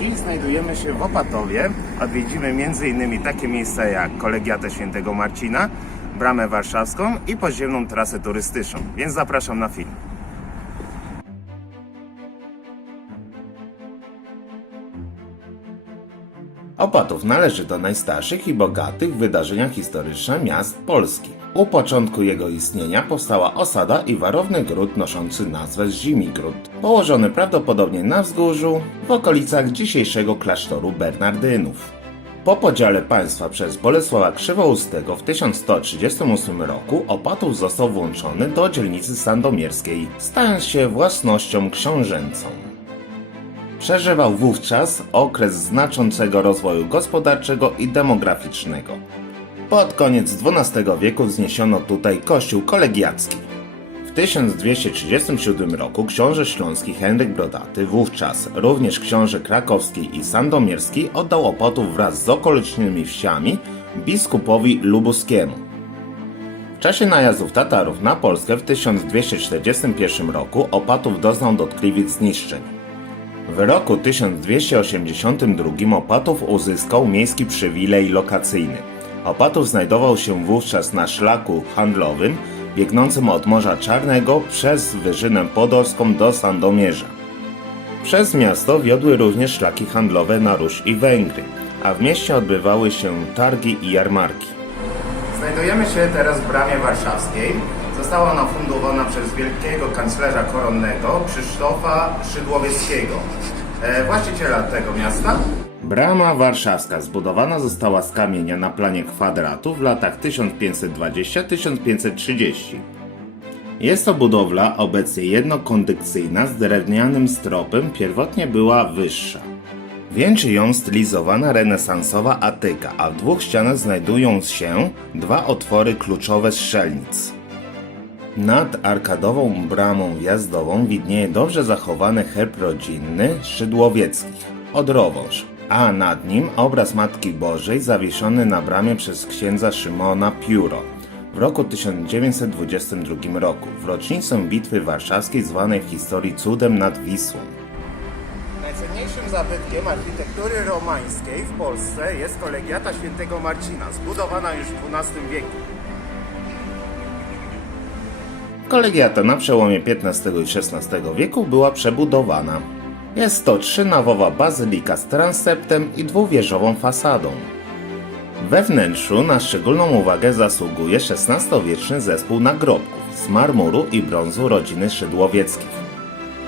Dziś znajdujemy się w Opatowie. Odwiedzimy m.in. takie miejsca jak Kolegiatę Świętego Marcina, Bramę Warszawską i podziemną trasę turystyczną, więc zapraszam na film. Opatów należy do najstarszych i bogatych w wydarzenia historyczne miast Polski. U początku jego istnienia powstała osada i warowny gród noszący nazwę Zimigród, położony prawdopodobnie na wzgórzu w okolicach dzisiejszego klasztoru Bernardynów. Po podziale państwa przez Bolesława Krzywoustego w 1138 roku Opatów został włączony do dzielnicy sandomierskiej, stając się własnością książęcą. Przeżywał wówczas okres znaczącego rozwoju gospodarczego i demograficznego. Pod koniec XII wieku wzniesiono tutaj kościół kolegiacki. W 1237 roku książę śląski Henryk Brodaty, wówczas również książę krakowski i sandomierski, oddał Opatów wraz z okolicznymi wsiami biskupowi lubuskiemu. W czasie najazdów Tatarów na Polskę w 1241 roku Opatów doznał dotkliwych zniszczeń. W roku 1282 Opatów uzyskał miejski przywilej lokacyjny. Opatów znajdował się wówczas na szlaku handlowym biegnącym od Morza Czarnego przez Wyżynę Podorską do Sandomierza. Przez miasto wiodły również szlaki handlowe na Ruś i Węgry, a w mieście odbywały się targi i jarmarki. Znajdujemy się teraz w Bramie Warszawskiej. Została ona fundowana przez wielkiego kanclerza koronnego Krzysztofa Szydłowieckiego, właściciela tego miasta. Brama Warszawska zbudowana została z kamienia na planie kwadratu w latach 1520-1530. Jest to budowla obecnie jednokondykcyjna z drewnianym stropem, pierwotnie była wyższa. Wieńczy ją stylizowana renesansowa atyka, a w dwóch ścianach znajdują się dwa otwory kluczowe strzelnic. Nad arkadową bramą wjazdową widnieje dobrze zachowany herb rodzinny Szydłowieckich, Odrowąż, a nad nim obraz Matki Bożej zawieszony na bramie przez księdza Szymona Pióro w roku 1922 roku, w rocznicę Bitwy Warszawskiej zwanej w historii Cudem nad Wisłą. Najcenniejszym zabytkiem architektury romańskiej w Polsce jest Kolegiata Świętego Marcina, zbudowana już w XII wieku. Kolegiata na przełomie XV i XVI wieku była przebudowana. Jest to trzynawowa bazylika z transeptem i dwuwieżową fasadą. We wnętrzu na szczególną uwagę zasługuje XVI-wieczny zespół nagrobków z marmuru i brązu rodziny Szydłowieckich.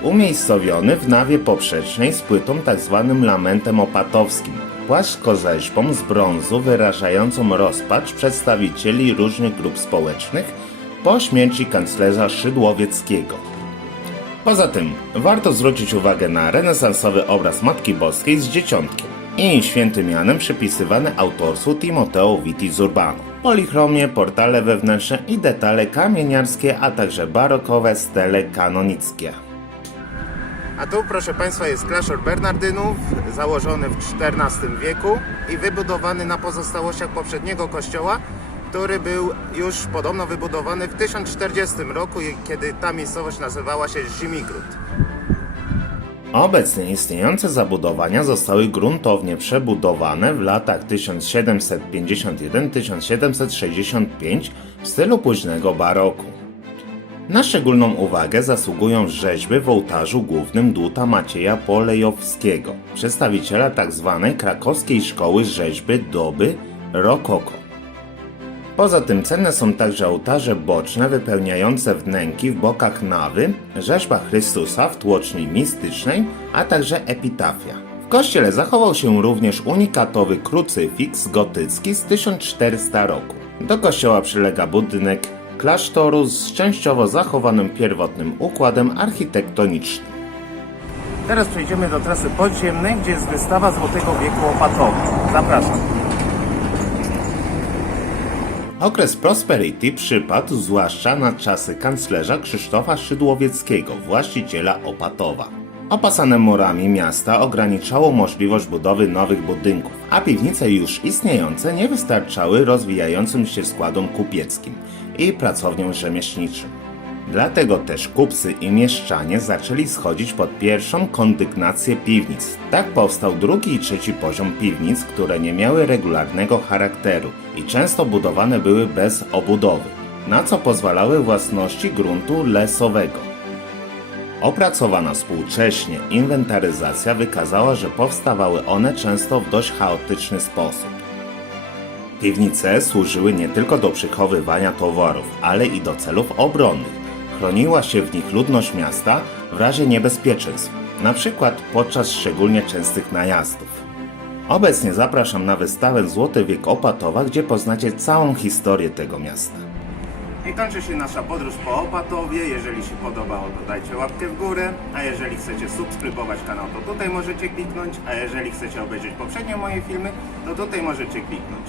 Umiejscowiony w nawie poprzecznej z płytą tzw. lamentem opatowskim, płaskorzeźbą z brązu wyrażającą rozpacz przedstawicieli różnych grup społecznych po śmierci kanclerza Szydłowieckiego. Poza tym warto zwrócić uwagę na renesansowy obraz Matki Boskiej z Dzieciątkiem i świętym Janem przypisywany autorstwu Timoteo Viti z Urbano, polichromię, portale wewnętrzne i detale kamieniarskie, a także barokowe stele kanonickie. A tu, proszę Państwa, jest klasztor Bernardynów, założony w XIV wieku i wybudowany na pozostałościach poprzedniego kościoła, który był już podobno wybudowany w 1040 roku, kiedy ta miejscowość nazywała się Zimigród. Obecnie istniejące zabudowania zostały gruntownie przebudowane w latach 1751-1765 w stylu późnego baroku. Na szczególną uwagę zasługują rzeźby w ołtarzu głównym dłuta Macieja Polejowskiego, przedstawiciela tzw. krakowskiej szkoły rzeźby doby rokoko. Poza tym cenne są także ołtarze boczne wypełniające wnęki w bokach nawy, rzeźba Chrystusa w tłoczni mistycznej, a także epitafia. W kościele zachował się również unikatowy krucyfiks gotycki z 1400 roku. Do kościoła przylega budynek klasztoru z częściowo zachowanym pierwotnym układem architektonicznym. Teraz przejdziemy do trasy podziemnej, gdzie jest wystawa Złotego Wieku Opatowa. Zapraszam. Okres Prosperity przypadł zwłaszcza na czasy kanclerza Krzysztofa Szydłowieckiego, właściciela Opatowa. Opasane murami miasta ograniczało możliwość budowy nowych budynków, a piwnice już istniejące nie wystarczały rozwijającym się składom kupieckim i pracowniom rzemieślniczym. Dlatego też kupcy i mieszczanie zaczęli schodzić pod pierwszą kondygnację piwnic. Tak powstał drugi i trzeci poziom piwnic, które nie miały regularnego charakteru i często budowane były bez obudowy, na co pozwalały własności gruntu lesowego. Opracowana współcześnie inwentaryzacja wykazała, że powstawały one często w dość chaotyczny sposób. Piwnice służyły nie tylko do przechowywania towarów, ale i do celów obronnych. Chroniła się w nich ludność miasta w razie niebezpieczeństw, np. podczas szczególnie częstych najazdów. Obecnie zapraszam na wystawę Złoty wiek Opatowa, gdzie poznacie całą historię tego miasta. I kończy się nasza podróż po Opatowie. Jeżeli się podobało, to dajcie łapkę w górę, a jeżeli chcecie subskrybować kanał, to tutaj możecie kliknąć, a jeżeli chcecie obejrzeć poprzednie moje filmy, to tutaj możecie kliknąć.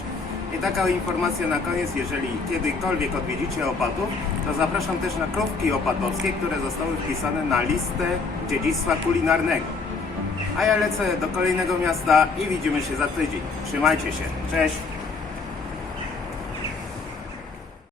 I taka informacja na koniec, jeżeli kiedykolwiek odwiedzicie Opatów, to zapraszam też na krówki opatowskie, które zostały wpisane na listę dziedzictwa kulinarnego. A ja lecę do kolejnego miasta i widzimy się za tydzień. Trzymajcie się, cześć!